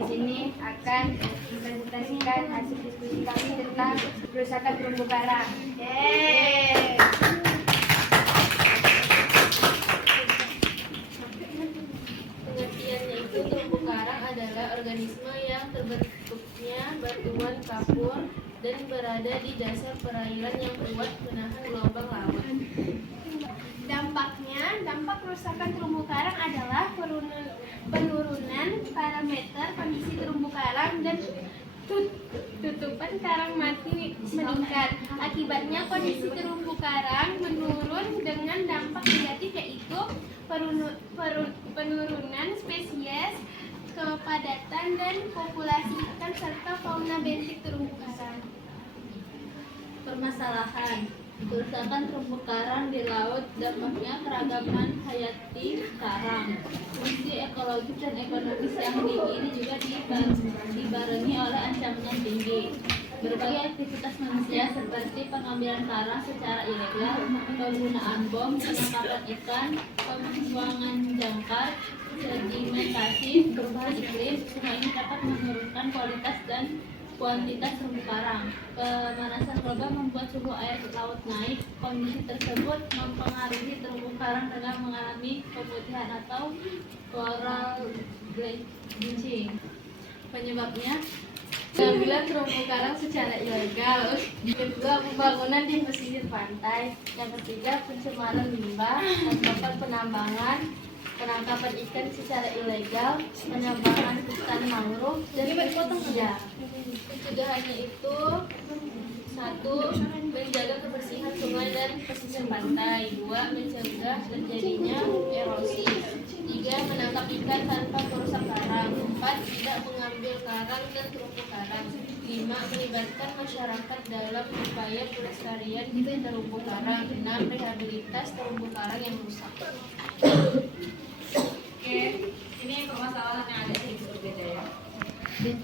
di sini akan mempresentasikan hasil diskusi kami tentang kerusakan terumbu karang. Pengertiannya itu terumbu karang adalah organisme yang terbentuknya batuan kapur dan berada di dasar perairan yang kuat menahan gelombang laut. Dampak kerusakan terumbu karang adalah penurunan parameter kondisi terumbu karang dan tutupan karang mati meningkat. Akibatnya kondisi terumbu karang menurun dengan dampak negatif yaitu penurunan spesies, kepadatan dan populasi ikan serta fauna bentik terumbu karang. Permasalahan kerusakan terumbu karang di laut dampaknya keragaman hayati karang. Fungsi ekologis dan ekonomis yang tinggi ini juga dibarengi oleh ancaman yang tinggi. Berbagai aktivitas manusia seperti pengambilan karang secara ilegal, penggunaan bom, penangkapan ikan, pembuangan jangkar, sedimentasi, perubahan iklim, semua ini dapat menurunkan kualitas dan kuantitas terumbu karang. Pemanasan global membuat suhu air laut naik. Kondisi tersebut mempengaruhi terumbu karang dengan mengalami pemutihan atau coral bleaching. Penyebabnya pengambilan terumbu karang secara ilegal. Kedua, pembangunan di pesisir pantai. Yang ketiga, pencemaran limbah, tempat penambangan, penangkapan ikan secara ilegal, penambangan hutan mangrove, dan pencegahannya itu: 1. Menjaga kebersihan sungai dan pesisir pantai. 2. Mencegah terjadinya erosi. 3. Menangkap ikan tanpa merusak karang. 4. Tidak mengambil karang dan terumbu karang. 5. Melibatkan masyarakat dalam upaya pelestarian terumbu karang. 6. Rehabilitas terumbu karang yang rusak. Oke, ini permasalahan yang agak sedikit berbeda ya.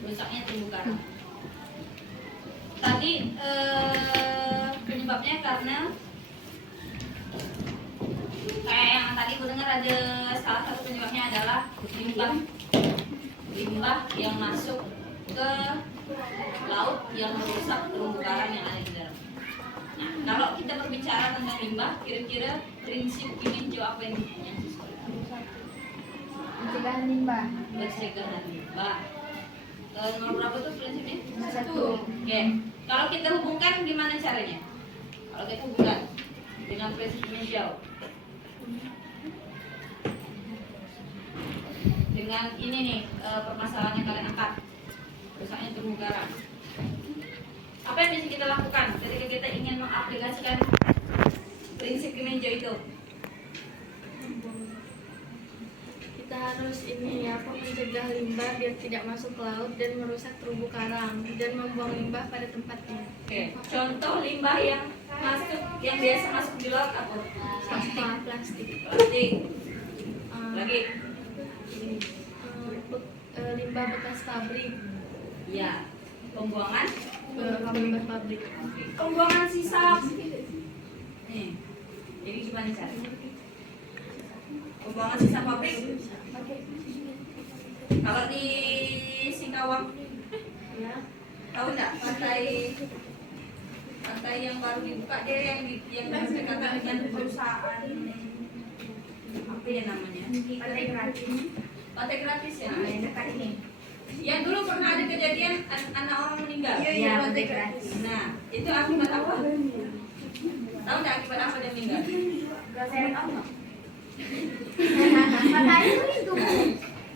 Rusaknya terumbu karang. Tadi penyebabnya karena kayak yang tadi gue dengar ada salah satu penyebabnya adalah limbah yang masuk ke laut yang merusak terumbu karang yang ada di dalam. Nah, kalau kita berbicara tentang limbah, kira-kira prinsip hijau apa yang sesuai? Pencegahan limbah. Pencegahan limbah. Nomor berapa tuh prinsipnya? 1. Oke. Kalau kita hubungkan gimana caranya? Kalau kita hubungkan dengan prinsip hijau, dengan ini nih permasalahan yang kalian angkat, rusaknya terumbu karang. Apa yang bisa kita lakukan ketika kita ingin mengaplikasikan prinsip hijau itu? Kita harus mencegah limbah biar tidak masuk ke laut dan merusak terumbu karang dan membuang limbah pada tempatnya. Oke. Contoh limbah yang biasa masuk di laut apa? Plastik. Lagi. Limbah bekas pabrik. Ya. Pembuangan. Limbah pabrik. Pembuangan sisa. Nih. Jadi gimana caranya? Pembuangan sisa pabrik. Kalau di Singkawang, tahu nggak pantai yang baru dibuka dia yang berdekatan dengan perusahaan apa ya namanya? Pantai gratis ya. Dekat ini. Yang dulu pernah ada kejadian anak orang meninggal. Iya, pantai gratis. Nah, itu akibat apa? Tahu nggak akibat apa dia meninggal? Keseret ombak.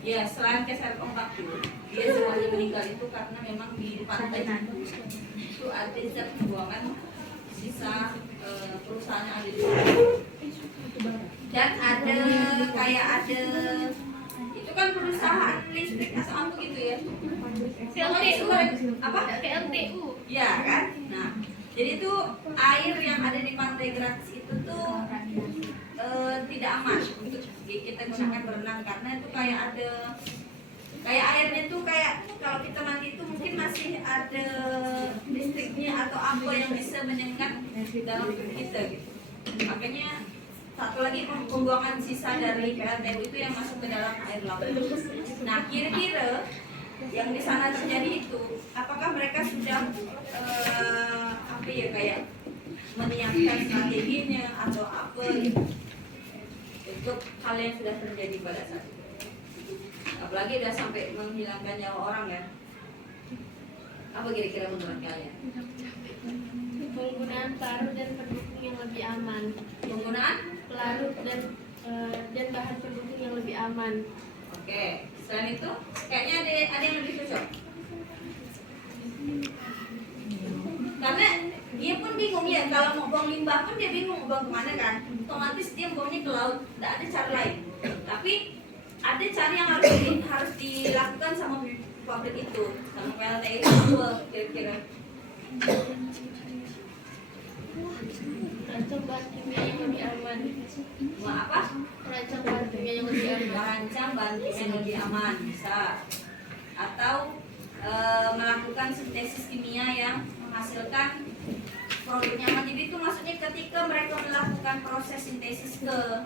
Ya, selain keseret ombak itu, dia semuanya meninggal itu karena memang di pantai itu ada zat pembuangan sisa perusahaan yang ada di sana. Dan ada itu kan perusahaan listrik asal apa gitu ya? PLTU. Apa? PLTU. Ya kan? Nah, jadi itu air yang ada di pantai gratis itu tuh tidak aman untuk kita gunakan berenang karena itu kayak airnya tuh kayak kalau kita mandi itu mungkin masih ada listriknya atau apa yang bisa menyengat dalam tubuh kita gitu. Makanya satu lagi pembuangan sisa dari PLTU itu yang masuk ke dalam air laut. Nah, kira-kira yang di sana terjadi itu, apakah mereka sudah apa ya, kayak menyiapkan strateginya atau apa gitu untuk hal yang sudah terjadi pada saat itu, apalagi udah sampai menghilangkan nyawa orang ya. Apa kira-kira menurut kalian? Penggunaan pelarut dan pendukung yang lebih aman. Penggunaan Pelarut dan bahan pendukung yang lebih aman. Oke, selain itu kayaknya ada yang lebih cocok. Karena dia pun bingung ya, kalau mau buang limbah pun dia bingung mau buang kemana kan. Otomatis dia buangnya ke laut, tidak ada cara lain. Tapi ada cara yang harus dilakukan sama pabrik itu, sama PLTU itu kira-kira. Merancang bahan kimia yang lebih aman. Mau apa? Merancang bahan kimia yang lebih aman. Merancang bahan kimia yang lebih aman bisa, atau melakukan sintesis kimia yang menghasilkan produknya aman. Jadi itu maksudnya ketika mereka melakukan proses sintesis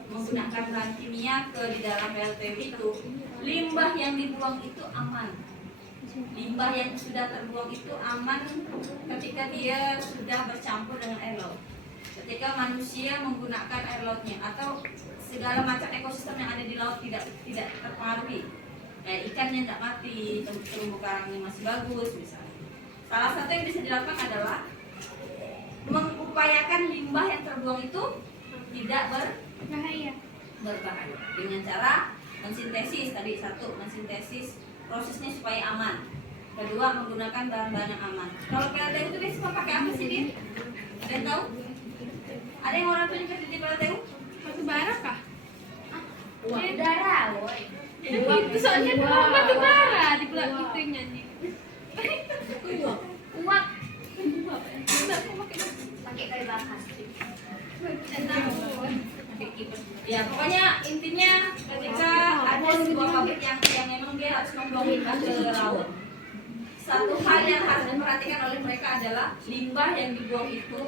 menggunakan bahan kimia di dalam PLTU itu, limbah yang dibuang itu aman. Limbah yang sudah terbuang itu aman ketika dia sudah bercampur dengan air laut. Ketika manusia menggunakan air lautnya atau segala macam ekosistem yang ada di laut tidak terpengaruhi. Ikannya tidak mati, terumbu karangnya masih bagus misalnya. Salah satu yang bisa dilakukan adalah mengupayakan limbah yang terbuang itu tidak Bahaya. berbahaya dengan cara mensintesis. Tadi satu, mensintesis prosesnya supaya aman. Kedua, menggunakan bahan-bahan yang aman. Kalau PLTU itu biasanya pakai apa sih, Din? Ada yang tahu? Ada yang orang punya kerja di PLTU? Batu bara kah? Udara, woi. Itu soalnya dulu batu bara di pulau itu yang nyanyi. Uap. Enggak, aku pakai Pakai kayu bakar. Ya, pokoknya intinya ketika ada sebuah pabrik yang memang dia harus membuang limbah ke laut, satu hal yang harus diperhatikan oleh mereka adalah limbah yang dibuang itu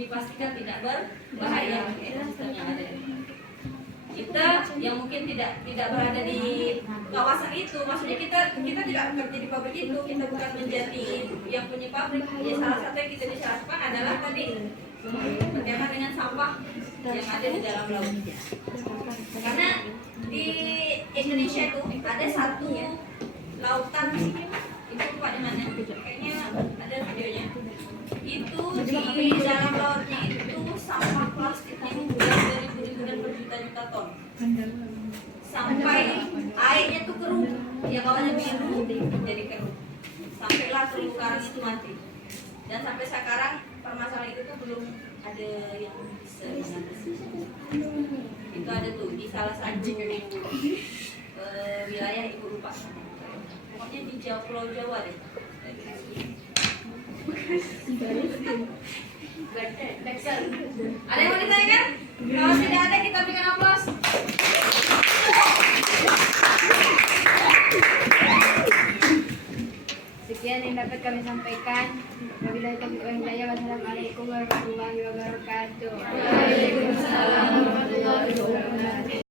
dipastikan tidak berbahaya bagi ekosistem yang ada. Kita yang mungkin tidak berada di kawasan itu, maksudnya kita tidak bekerja di pabrik itu, kita bukan menjadi yang punya pabrik. Ya, salah satu yang kita bisa lakukan adalah tadi bagaimana dengan sampah yang ada di dalam laut. Karena di Indonesia itu ada satu lautan, itu lupa di mana, kayaknya ada videonya. Itu di dalam lautnya itu sampah plastiknya udah dari ribu dan berjuta-juta ton. Sampai airnya tuh keruh, ya bawahnya biru jadi keruh. Sampailah terumbu karang itu mati. Dan sampai sekarang permasalahan itu tuh belum ada yang bisa mengatasi. Itu ada tuh di salah satu wilayah, ibu lupa. Pokoknya di Pulau Jawa deh. Ada yang mau ditanyakan? Kalau tidak ada, kita berikan aplaus. Sekian yang dapat kami sampaikan. Wabillahi taufiq wal hidayah. Wassalamualaikum warahmatullahi wabarakatuh. Waalaikumsalam warahmatullahi wabarakatuh.